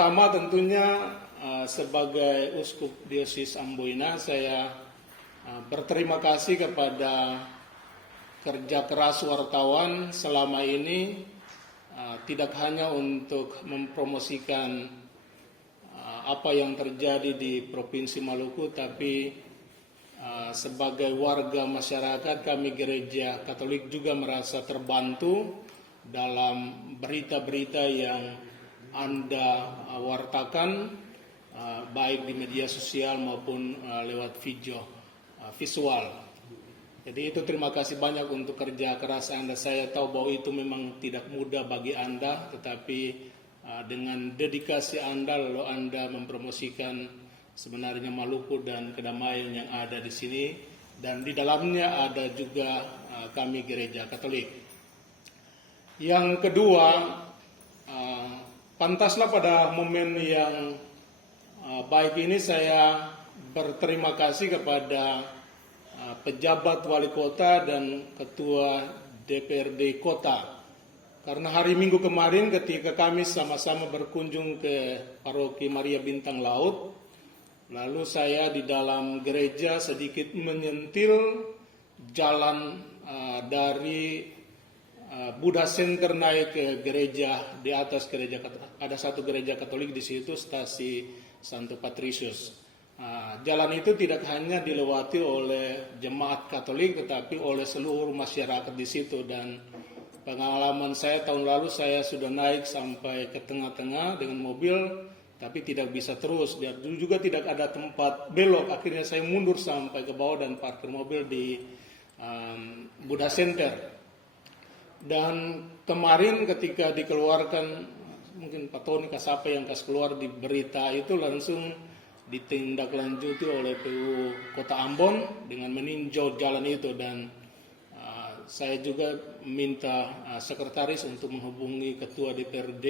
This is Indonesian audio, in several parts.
pertama tentunya sebagai Uskup Diosis Amboina saya berterima kasih kepada kerja keras wartawan selama ini, tidak hanya untuk mempromosikan apa yang terjadi di Provinsi Maluku, tapi sebagai warga masyarakat kami Gereja Katolik juga merasa terbantu dalam berita-berita yang Anda wartakan, baik di media sosial maupun lewat visual. Jadi itu terima kasih banyak untuk kerja keras Anda. Saya tahu bahwa itu memang tidak mudah bagi Anda, tetapi dengan dedikasi Anda lalu Anda mempromosikan sebenarnya Maluku dan kedamaian yang ada di sini, dan di dalamnya ada juga kami Gereja Katolik. Yang kedua, pantaslah pada momen yang baik ini saya berterima kasih kepada pejabat wali kota dan ketua DPRD kota. Karena hari Minggu kemarin ketika kami sama-sama berkunjung ke Paroki Maria Bintang Laut, lalu saya di dalam gereja sedikit menyentil jalan dari Buddha Center naik ke gereja di atas gereja. Ada satu gereja Katolik di situ, stasi Santo Patricius. Jalan itu tidak hanya dilewati oleh jemaat Katolik, tetapi oleh seluruh masyarakat di situ. Dan pengalaman saya tahun lalu saya sudah naik sampai ke tengah-tengah dengan mobil, tapi tidak bisa terus. Dan juga tidak ada tempat belok. Akhirnya saya mundur sampai ke bawah dan parkir mobil di Buddha Center. Dan kemarin ketika dikeluarkan, mungkin Pak Tony Kasapa yang kasih keluar di berita itu, langsung ditindaklanjuti oleh PU Kota Ambon dengan meninjau jalan itu. Dan saya juga minta sekretaris untuk menghubungi Ketua DPRD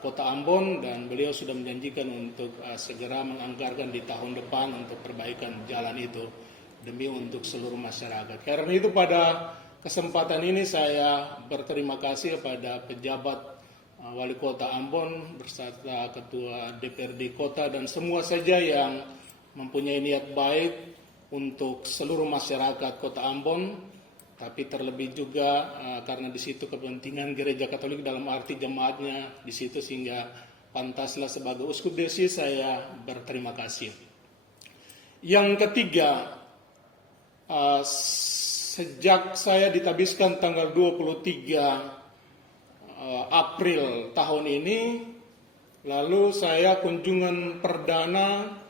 Kota Ambon, dan beliau sudah menjanjikan untuk segera menganggarkan di tahun depan untuk perbaikan jalan itu demi untuk seluruh masyarakat. Karena itu pada kesempatan ini saya berterima kasih kepada pejabat Wali Kota Ambon beserta Ketua DPRD Kota dan semua saja yang mempunyai niat baik untuk seluruh masyarakat Kota Ambon, tapi terlebih juga karena di situ kepentingan Gereja Katolik dalam arti jemaatnya di situ, sehingga pantaslah sebagai Uskup Diosis saya berterima kasih. Yang ketiga, sejak saya ditabiskan tanggal 23 April tahun ini, lalu saya kunjungan perdana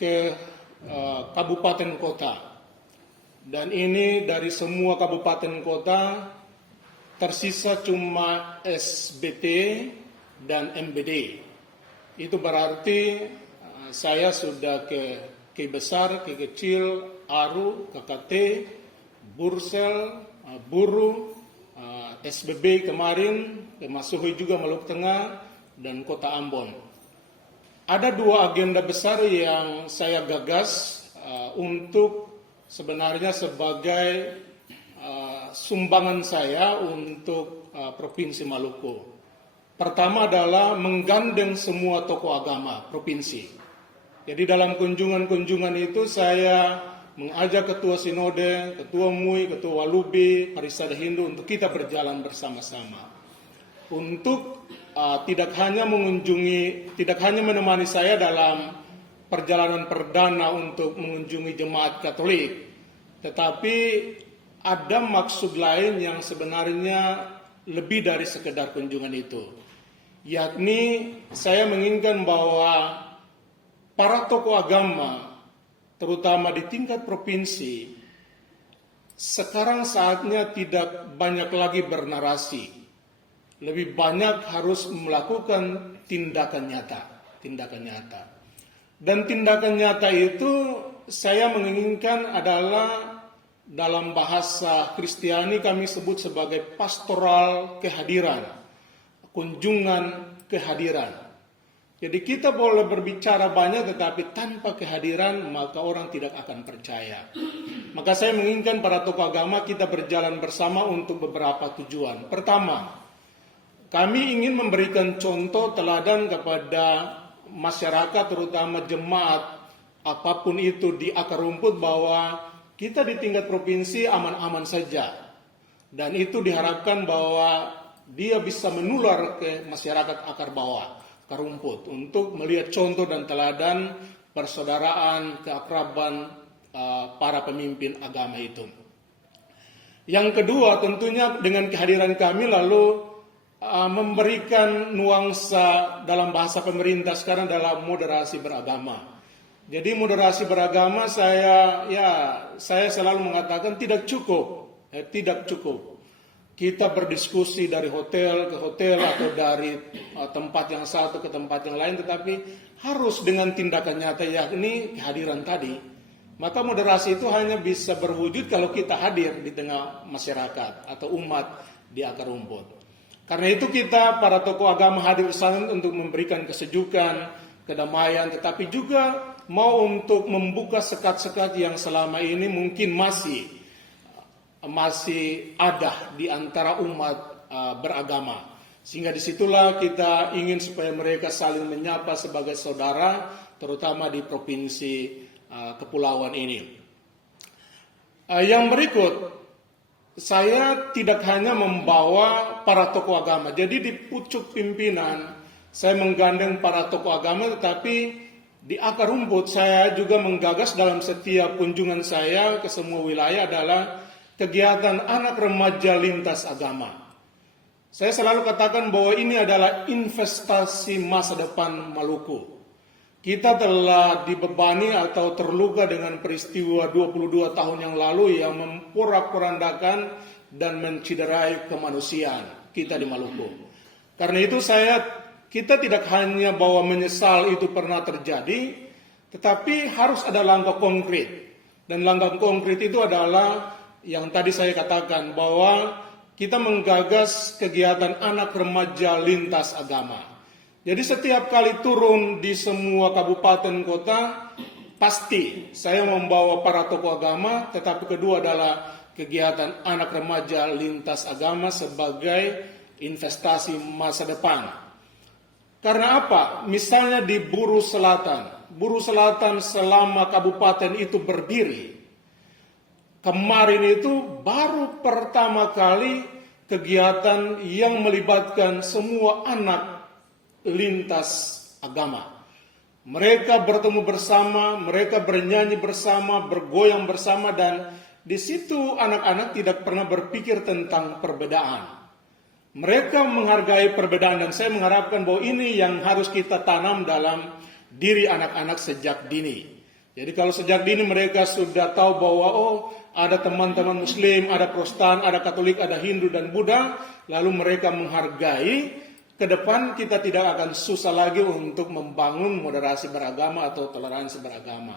ke kabupaten kota. Dan ini dari semua kabupaten kota tersisa cuma SBT dan MBD. Itu berarti saya sudah ke Ki Besar, Ki Kecil, Aru, KKT, Bursel, Buru, SBB kemarin, Masuhui juga Maluku Tengah, dan Kota Ambon. Ada dua agenda besar yang saya gagas untuk sebenarnya sebagai sumbangan saya untuk Provinsi Maluku. Pertama adalah menggandeng semua tokoh agama provinsi. Jadi dalam kunjungan-kunjungan itu saya mengajak Ketua Sinode, Ketua MUI, Ketua Walubi, Parisada Hindu untuk kita berjalan bersama-sama. Untuk tidak hanya menemani saya dalam perjalanan perdana untuk mengunjungi jemaat Katolik, tetapi ada maksud lain yang sebenarnya lebih dari sekedar kunjungan itu. Yakni saya menginginkan bahwa para tokoh agama, terutama di tingkat provinsi, sekarang saatnya tidak banyak lagi bernarasi. Lebih banyak harus melakukan tindakan nyata. Dan tindakan nyata itu saya menginginkan adalah dalam bahasa Kristiani kami sebut sebagai pastoral kehadiran, kunjungan kehadiran. Jadi kita boleh berbicara banyak tetapi tanpa kehadiran maka orang tidak akan percaya. Maka saya menginginkan para tokoh agama kita berjalan bersama untuk beberapa tujuan. Pertama, kami ingin memberikan contoh teladan kepada masyarakat, terutama jemaat, apapun itu di akar rumput, bahwa kita di tingkat provinsi aman-aman saja. Dan itu diharapkan bahwa dia bisa menular ke masyarakat akar bawah, akar rumput, untuk melihat contoh dan teladan persaudaraan, keakraban para pemimpin agama itu. Yang kedua, tentunya dengan kehadiran kami lalu memberikan nuansa dalam bahasa pemerintah sekarang dalam moderasi beragama. Jadi moderasi beragama saya selalu mengatakan tidak cukup kita berdiskusi dari hotel ke hotel atau dari tempat yang satu ke tempat yang lain, tetapi harus dengan tindakan nyata, yakni kehadiran tadi. Maka moderasi itu hanya bisa berwujud kalau kita hadir di tengah masyarakat atau umat di akar rumput. Karena itu kita para tokoh agama hadir sana untuk memberikan kesejukan, kedamaian, tetapi juga mau untuk membuka sekat-sekat yang selama ini mungkin masih ada di antara umat beragama. Sehingga disitulah kita ingin supaya mereka saling menyapa sebagai saudara, terutama di provinsi kepulauan ini. Yang berikut, saya tidak hanya membawa para tokoh agama. Jadi di pucuk pimpinan saya menggandeng para tokoh agama, tetapi di akar rumput saya juga menggagas dalam setiap kunjungan saya ke semua wilayah adalah kegiatan anak remaja lintas agama. Saya selalu katakan bahwa ini adalah investasi masa depan Maluku. Kita telah dibebani atau terluka dengan peristiwa 22 tahun yang lalu yang memporak-porandakan dan menciderai kemanusiaan kita di Maluku. Karena itu kita tidak hanya bahwa menyesal itu pernah terjadi, tetapi harus ada langkah konkret. Dan langkah konkret itu adalah yang tadi saya katakan bahwa kita menggagas kegiatan anak remaja lintas agama. Jadi setiap kali turun di semua kabupaten kota, pasti saya membawa para tokoh agama, tetapi kedua adalah kegiatan anak remaja lintas agama sebagai investasi masa depan. Karena apa? Misalnya di Buru Selatan selama kabupaten itu berdiri, kemarin itu baru pertama kali kegiatan yang melibatkan semua anak lintas agama. Mereka bertemu bersama, mereka bernyanyi bersama, bergoyang bersama, dan di situ anak-anak tidak pernah berpikir tentang perbedaan. Mereka menghargai perbedaan, dan saya mengharapkan bahwa ini yang harus kita tanam dalam diri anak-anak sejak dini. Jadi kalau sejak dini mereka sudah tahu bahwa ada teman-teman Muslim, ada Protestan, ada Katolik, ada Hindu dan Buddha, lalu mereka menghargai. Ke depan kita tidak akan susah lagi untuk membangun moderasi beragama atau toleransi beragama.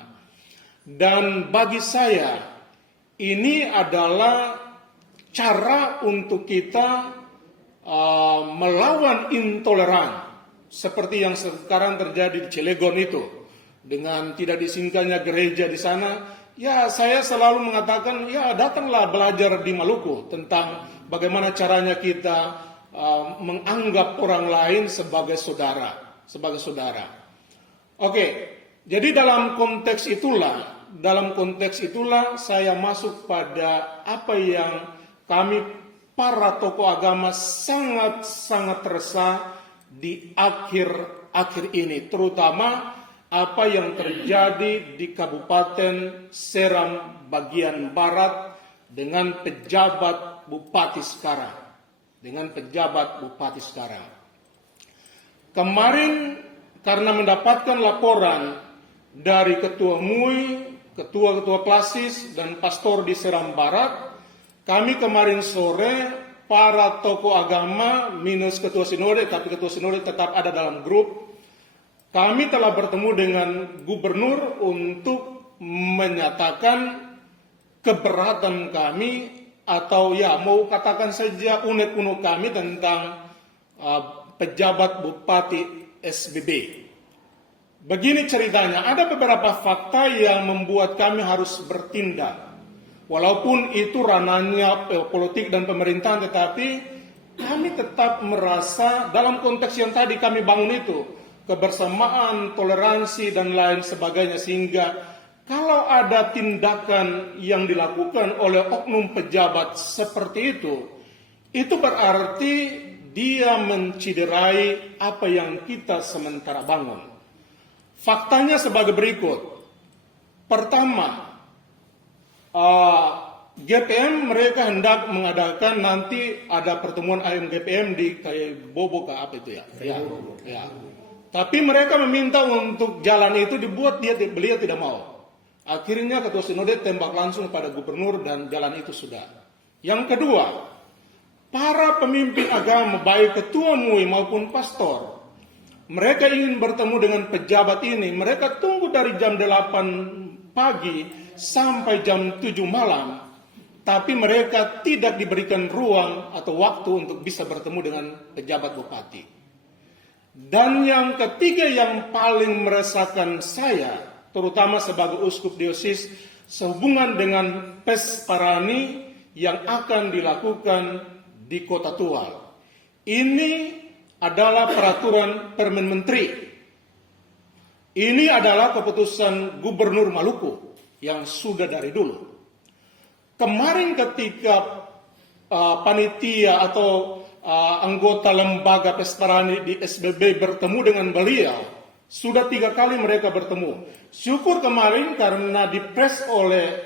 Dan bagi saya ini adalah cara untuk kita melawan intoleran seperti yang sekarang terjadi di Cilegon itu dengan tidak disingkanya gereja di sana. Ya, saya selalu mengatakan datanglah belajar di Maluku tentang bagaimana caranya kita menganggap orang lain sebagai saudara. Oke, jadi dalam konteks itulah saya masuk pada apa yang kami para tokoh agama sangat resah di akhir ini, terutama apa yang terjadi di Kabupaten Seram bagian barat dengan pejabat bupati sekarang. Kemarin karena mendapatkan laporan dari ketua MUI, ketua klasis, dan pastor di Seram Barat, kami kemarin sore para tokoh agama minus ketua sinode, tapi ketua sinode tetap ada dalam grup. Kami telah bertemu dengan gubernur untuk menyatakan keberatan kami, atau mau katakan saja unek-unek kami tentang pejabat bupati SBB. Begini ceritanya, ada beberapa fakta yang membuat kami harus bertindak. Walaupun itu ranahnya politik dan pemerintahan, tetapi kami tetap merasa dalam konteks yang tadi kami bangun itu, kebersamaan, toleransi, dan lain sebagainya, sehingga kalau ada tindakan yang dilakukan oleh oknum pejabat seperti itu berarti dia menciderai apa yang kita sementara bangun. Faktanya sebagai berikut. Pertama, GPM mereka hendak mengadakan nanti ada pertemuan AMGPM di Bobo apa itu ya? Ya. Tapi mereka meminta untuk jalan itu dibuat, beliau tidak mau. Akhirnya Ketua Sinode tembak langsung pada gubernur dan jalan itu sudah. Yang kedua, para pemimpin agama baik ketua MUI maupun pastor, mereka ingin bertemu dengan pejabat ini. Mereka tunggu dari jam 8 pagi sampai jam 7 malam. Tapi mereka tidak diberikan ruang atau waktu untuk bisa bertemu dengan pejabat bupati. Dan yang ketiga yang paling meresahkan saya, terutama sebagai uskup diosis, sehubungan dengan pes parani yang akan dilakukan di Kota Tual. Ini adalah peraturan Permen Menteri. Ini adalah keputusan Gubernur Maluku yang sudah dari dulu. Kemarin ketika panitia atau anggota lembaga pes parani di SBB bertemu dengan beliau, sudah 3 kali mereka bertemu. Syukur kemarin karena dipres oleh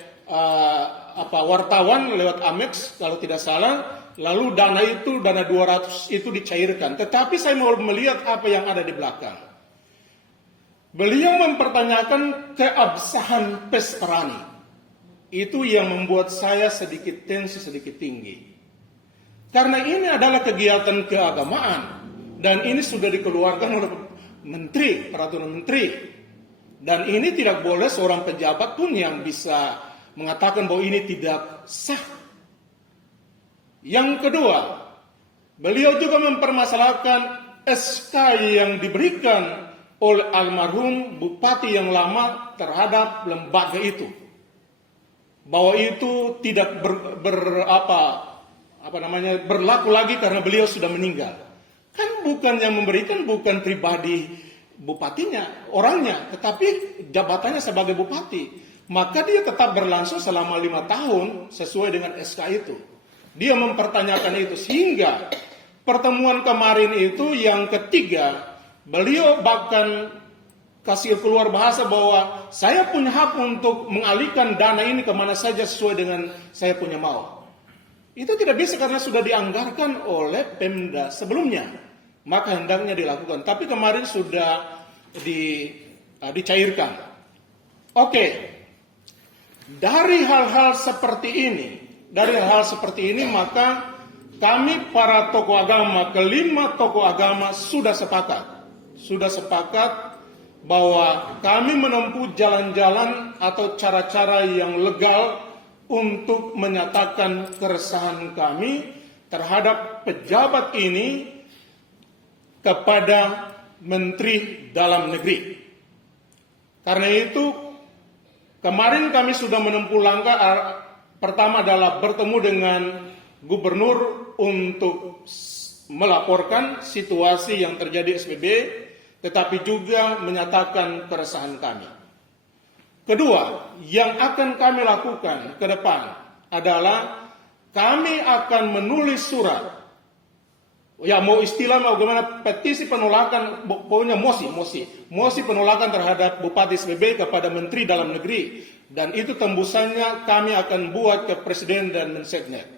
wartawan lewat Amex kalau tidak salah, lalu dana 200 itu dicairkan. Tetapi saya mau melihat apa yang ada di belakang. Beliau mempertanyakan keabsahan pes parani. Itu yang membuat saya sedikit tensi, sedikit tinggi. Karena ini adalah kegiatan keagamaan dan ini sudah dikeluarkan oleh menteri, peraturan menteri. Dan ini tidak boleh seorang pejabat pun yang bisa mengatakan bahwa ini tidak sah. Yang kedua, beliau juga mempermasalahkan SK yang diberikan oleh almarhum bupati yang lama terhadap lembaga itu. Bahwa itu tidak berlaku lagi karena beliau sudah meninggal. Kan bukan yang memberikan, bukan pribadi bupatinya, orangnya, tetapi jabatannya sebagai bupati. Maka dia tetap berlangsung selama 5 tahun sesuai dengan SK itu. Dia mempertanyakan itu sehingga pertemuan kemarin itu yang ketiga, beliau bahkan kasih keluar bahasa bahwa saya punya hak untuk mengalihkan dana ini kemana saja sesuai dengan saya punya mau. Itu tidak bisa karena sudah dianggarkan oleh Pemda sebelumnya. Maka hendaknya dilakukan. Tapi kemarin sudah dicairkan. Oke. Dari hal-hal seperti ini, maka kami para tokoh agama, kelima tokoh agama sudah sepakat bahwa kami menempuh jalan-jalan atau cara-cara yang legal untuk menyatakan keresahan kami terhadap pejabat ini kepada Menteri Dalam Negeri. Karena itu, kemarin kami sudah menempuh langkah pertama adalah bertemu dengan gubernur untuk melaporkan situasi yang terjadi SBB, tetapi juga menyatakan keresahan kami. Kedua, yang akan kami lakukan ke depan adalah kami akan menulis surat. Ya mau istilah mau gimana, petisi penolakan, pokoknya mosi penolakan terhadap Bupati SBB kepada Menteri Dalam Negeri. Dan itu tembusannya kami akan buat ke Presiden dan Menseknek.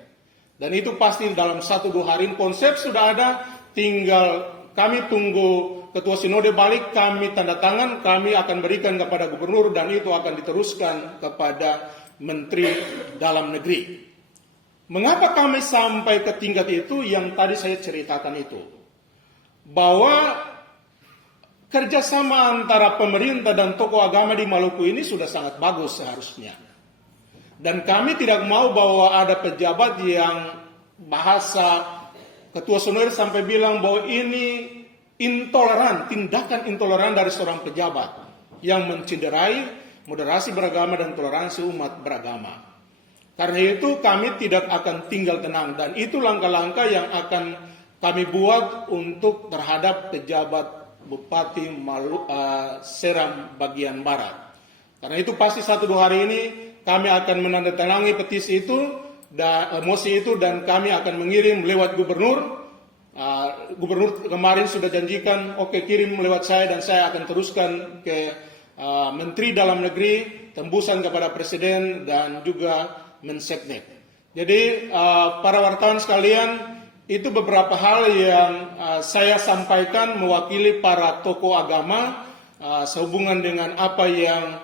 Dan itu pasti dalam 1-2 hari konsep sudah ada, tinggal kami tunggu Ketua Sinode balik, kami tanda tangan, kami akan berikan kepada Gubernur dan itu akan diteruskan kepada Menteri Dalam Negeri. Mengapa kami sampai ke tingkat itu yang tadi saya ceritakan itu? Bahwa kerjasama antara pemerintah dan tokoh agama di Maluku ini sudah sangat bagus seharusnya. Dan kami tidak mau bahwa ada pejabat yang bahasa Ketua Sinode sampai bilang bahwa ini intoleran, tindakan intoleran dari seorang pejabat yang mencederai moderasi beragama dan toleransi umat beragama. Karena itu kami tidak akan tinggal tenang, dan itu langkah-langkah yang akan kami buat untuk terhadap pejabat Bupati Seram bagian Barat. Karena itu pasti 1-2 hari ini kami akan menandatangani petisi itu dan mosi itu, dan kami akan mengirim lewat gubernur. Gubernur kemarin sudah janjikan, oke, kirim lewat saya dan saya akan teruskan ke Menteri Dalam Negeri, tembusan kepada Presiden dan juga Menseknek. Jadi para wartawan sekalian, itu beberapa hal yang saya sampaikan mewakili para tokoh agama sehubungan dengan apa yang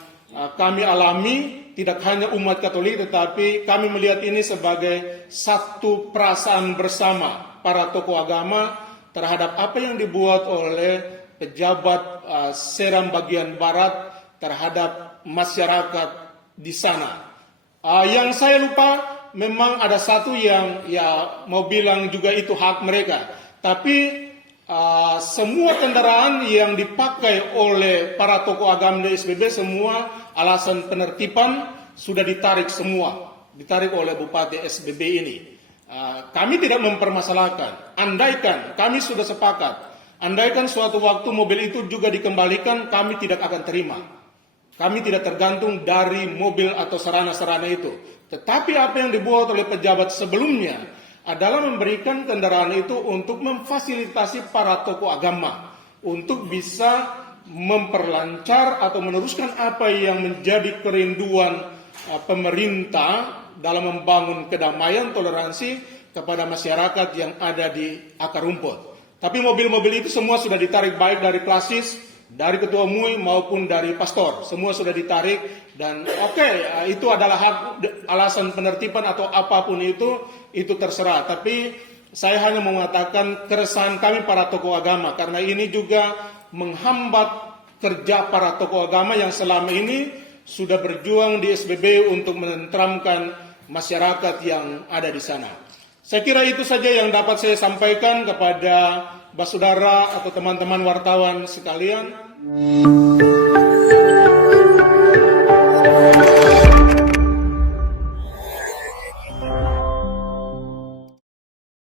kami alami, tidak hanya umat Katolik, tetapi kami melihat ini sebagai satu perasaan bersama para tokoh agama terhadap apa yang dibuat oleh pejabat Seram bagian Barat terhadap masyarakat di sana. Yang saya lupa, memang ada satu yang mau bilang juga itu hak mereka. Tapi semua kendaraan yang dipakai oleh para tokoh agama di SBB, semua alasan penertiban sudah ditarik semua. Ditarik oleh Bupati SBB ini. Kami tidak mempermasalahkan. Andaikan kami sudah sepakat, andaikan suatu waktu mobil itu juga dikembalikan, kami tidak akan terima. Kami tidak tergantung dari mobil atau sarana-sarana itu. Tetapi apa yang dibuat oleh pejabat sebelumnya adalah memberikan kendaraan itu untuk memfasilitasi para tokoh agama untuk bisa memperlancar atau meneruskan apa yang menjadi kerinduan pemerintah dalam membangun kedamaian, toleransi kepada masyarakat yang ada di akar rumput. Tapi mobil-mobil itu semua sudah ditarik, baik dari klasis, dari ketua MUI maupun dari pastor, semua sudah ditarik. Dan itu adalah hak, alasan penertiban atau apapun itu terserah. Tapi saya hanya mengatakan keresahan kami para tokoh agama, karena ini juga menghambat kerja para tokoh agama yang selama ini sudah berjuang di SBB untuk menenteramkan masyarakat yang ada di sana. Saya kira itu saja yang dapat saya sampaikan kepada saudara atau teman-teman wartawan sekalian.